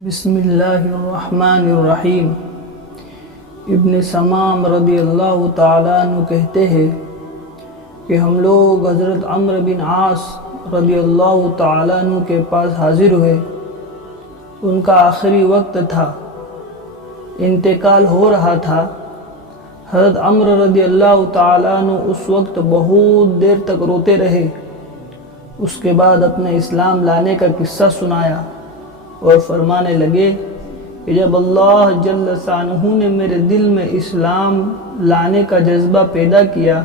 بسم اللہ الرحمن الرحیم۔ ابن سمام رضی اللہ تعالیٰ عنہ کہتے ہیں کہ ہم لوگ حضرت عمرو بن عاص رضی اللہ تعالیٰ عنہ کے پاس حاضر ہوئے۔ ان کا آخری وقت تھا، انتقال ہو رہا تھا۔ حضرت عمرو رضی اللہ تعالیٰ عنہ اس وقت بہت دیر تک روتے رہے۔ اس کے بعد اپنے اسلام لانے کا قصہ سنایا اور فرمانے لگے کہ جب اللہ جل شانہ نے میرے دل میں اسلام لانے کا جذبہ پیدا کیا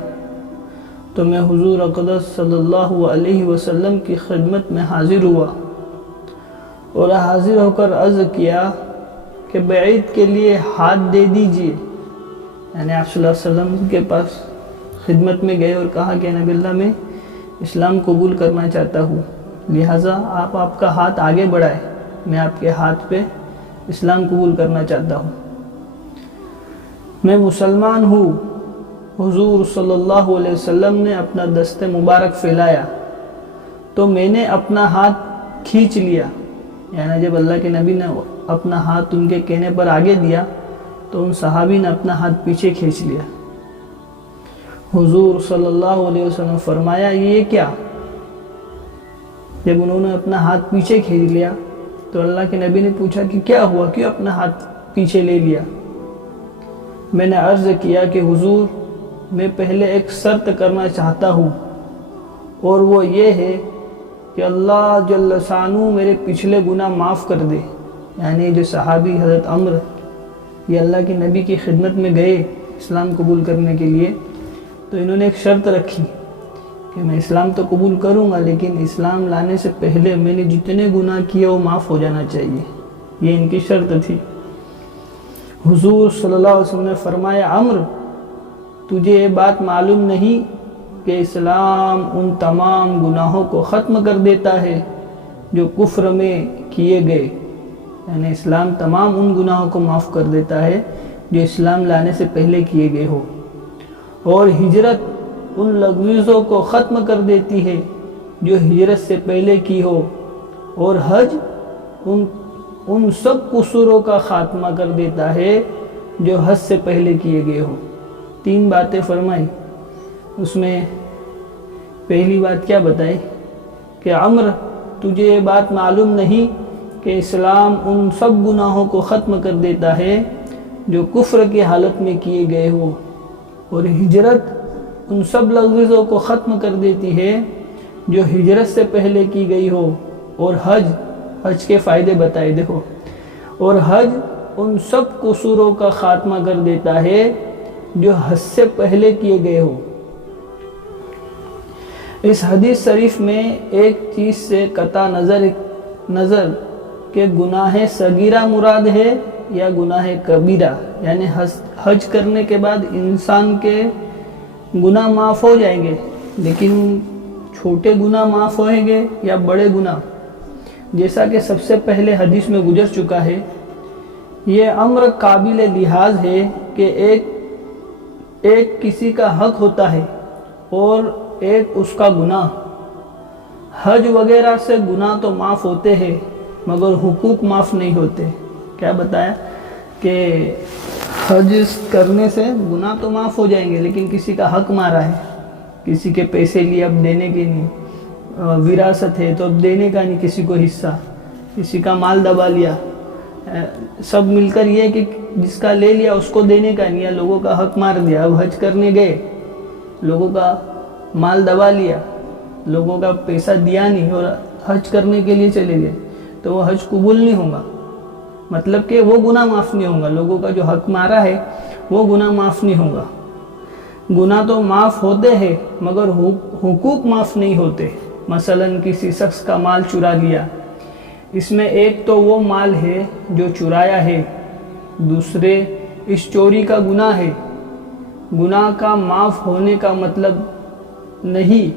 تو میں حضور اقدس صلی اللہ علیہ وسلم کی خدمت میں حاضر ہوا اور حاضر ہو کر عرض کیا کہ بیعت کے لیے ہاتھ دے دیجئے۔ یعنی آپ صلی اللہ علیہ وسلم کے پاس خدمت میں گئے اور کہا کہ نبی اللہ میں اسلام قبول کرنا چاہتا ہوں، لہٰذا آپ کا ہاتھ آگے بڑھائے، میں آپ کے ہاتھ پہ اسلام قبول کرنا چاہتا ہوں، میں مسلمان ہوں۔ حضور صلی اللہ علیہ وسلم نے اپنا دست مبارک پھیلایا تو میں نے اپنا ہاتھ کھینچ لیا۔ یعنی جب اللہ کے نبی نے اپنا ہاتھ ان کے کہنے پر آگے دیا تو ان صحابی نے اپنا ہاتھ پیچھے کھینچ لیا۔ حضور صلی اللہ علیہ وسلم فرمایا یہ کیا؟ جب انہوں نے اپنا ہاتھ پیچھے کھینچ لیا تو اللہ کے نبی نے پوچھا کہ کیا ہوا، کیوں اپنا ہاتھ پیچھے لے لیا؟ میں نے عرض کیا کہ حضور میں پہلے ایک شرط کرنا چاہتا ہوں اور وہ یہ ہے کہ اللہ جل شانہ میرے پچھلے گناہ معاف کر دے۔ یعنی جو صحابی حضرت عمرو یہ اللہ کے نبی کی خدمت میں گئے اسلام قبول کرنے کے لیے، تو انہوں نے ایک شرط رکھی کہ میں اسلام تو قبول کروں گا لیکن اسلام لانے سے پہلے میں نے جتنے گناہ کیے وہ معاف ہو جانا چاہیے، یہ ان کی شرط تھی۔ حضور صلی اللہ علیہ وسلم نے فرمایا عمرو تجھے یہ بات معلوم نہیں کہ اسلام ان تمام گناہوں کو ختم کر دیتا ہے جو کفر میں کیے گئے۔ یعنی اسلام تمام ان گناہوں کو معاف کر دیتا ہے جو اسلام لانے سے پہلے کیے گئے ہو، اور ہجرت ان لغزشوں کو ختم کر دیتی ہے جو ہجرت سے پہلے کی ہو، اور حج ان سب قصوروں کا خاتمہ کر دیتا ہے جو حج سے پہلے کیے گئے ہو۔ 3 باتیں فرمائی۔ اس میں پہلی بات کیا بتائی کہ عمرو تجھے یہ بات معلوم نہیں کہ اسلام ان سب گناہوں کو ختم کر دیتا ہے جو کفر کی حالت میں کیے گئے ہو، اور ہجرت ان سب لغزشوں کو ختم کر دیتی ہے جو ہجرت سے پہلے کی گئی ہو، اور حج کے فائدے بتائے دیکھو، اور حج ان سب قصوروں کا خاتمہ کر دیتا ہے جو حج سے پہلے کیے گئے ہو۔ اس حدیث شریف میں ایک چیز سے قطع نظر کہ گناہ صغیرہ مراد ہے یا گناہ کبیرہ، یعنی حج کرنے کے بعد انسان کے گناہ معاف ہو جائیں گے لیکن چھوٹے گناہ معاف ہوئیں گے یا بڑے گناہ؟ جیسا کہ سب سے پہلے حدیث میں گزر چکا ہے، یہ امر قابل لحاظ ہے کہ ایک کسی کا حق ہوتا ہے اور ایک اس کا گناہ۔ حج وغیرہ سے گناہ تو معاف ہوتے ہیں مگر حقوق معاف نہیں ہوتے۔ کیا بتایا کہ حج کرنے سے گناہ تو معاف ہو جائیں گے لیکن کسی کا حق مارا ہے، کسی کے پیسے لیے اب دینے کے نہیں، وراثت ہے تو اب دینے کا نہیں کسی کو حصہ، کسی کا مال دبا لیا، سب مل کر یہ کہ جس کا لے لیا اس کو دینے کا نہیں، یا لوگوں کا حق مار دیا۔ اب حج کرنے گئے، لوگوں کا مال دبا لیا، لوگوں کا پیسہ دیا نہیں اور حج کرنے کے لیے چلے گئے تو وہ حج قبول نہیں ہوگا، مطلب کہ وہ گناہ معاف نہیں ہوگا۔ لوگوں کا جو حق مارا ہے وہ گناہ معاف نہیں ہوگا۔ گناہ تو معاف ہوتے ہیں مگر حقوق معاف نہیں ہوتے۔ مثلا کسی شخص کا مال چرا لیا، اس میں ایک تو وہ مال ہے جو چرایا ہے، دوسرے اس چوری کا گناہ ہے۔ گناہ کا معاف ہونے کا مطلب نہیں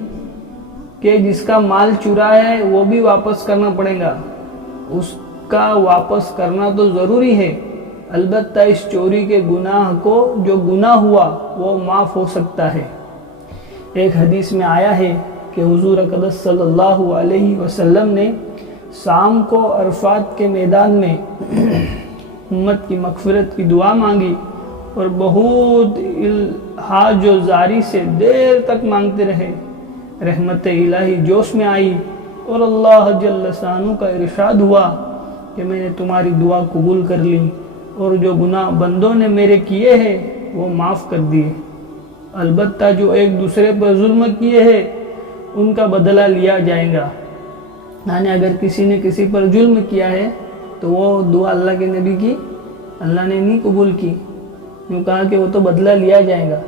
کہ جس کا مال چرایا ہے وہ بھی واپس کرنا پڑے گا، اس کا واپس کرنا تو ضروری ہے، البتہ اس چوری کے گناہ کو جو گناہ ہوا وہ معاف ہو سکتا ہے۔ ایک حدیث میں آیا ہے کہ حضور اقدس صلی اللہ علیہ وسلم نے شام کو عرفات کے میدان میں امت کی مغفرت کی دعا مانگی اور بہت الحاج و زاری سے دیر تک مانگتے رہے۔ رحمت الہی جوش میں آئی اور اللہ جل شانہ کا ارشاد ہوا کہ میں نے تمہاری دعا قبول کر لی اور جو گناہ بندوں نے میرے کیے ہیں وہ معاف کر دیے، البتہ جو ایک دوسرے پر ظلم کیے ہیں ان کا بدلہ لیا جائے گا۔ یعنی اگر کسی نے کسی پر ظلم کیا ہے تو وہ دعا اللہ کے نبی کی اللہ نے نہیں قبول کی، یوں کہا کہ وہ تو بدلہ لیا جائے گا۔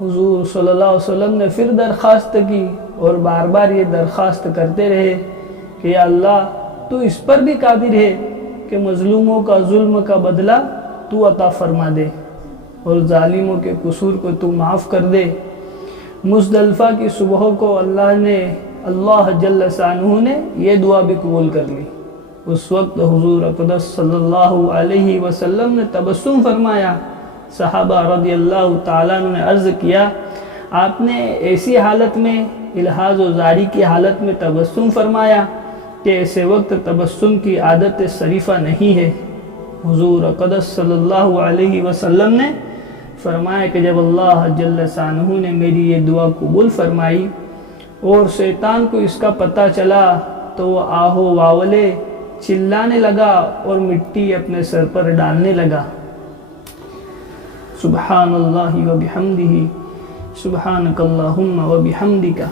حضور صلی اللہ علیہ وسلم نے پھر درخواست کی اور بار بار یہ درخواست کرتے رہے کہ یا اللہ تو اس پر بھی قادر ہے کہ مظلوموں کا ظلم کا بدلہ تو عطا فرما دے اور ظالموں کے قصور کو تو معاف کر دے۔ مزدلفہ کی صبح کو اللہ جل شانہ نے یہ دعا بھی قبول کر لی۔ اس وقت حضور اقدس صلی اللہ علیہ وسلم نے تبسم فرمایا۔ صحابہ رضی اللہ تعالیٰ نے عرض کیا، آپ نے ایسی حالت میں الحاظ و زاری کی حالت میں تبسم فرمایا کہ ایسے وقت تبسم کی عادت شریفہ نہیں ہے۔ حضور اقدس صلی اللہ علیہ وسلم نے فرمایا کہ جب اللہ جل شانہ نے میری یہ دعا قبول فرمائی اور شیطان کو اس کا پتہ چلا تو وہ آہو واولے چلانے لگا اور مٹی اپنے سر پر ڈالنے لگا۔ سبحان اللہ و بحمدہ، سبحانک اللہم و بحمدک۔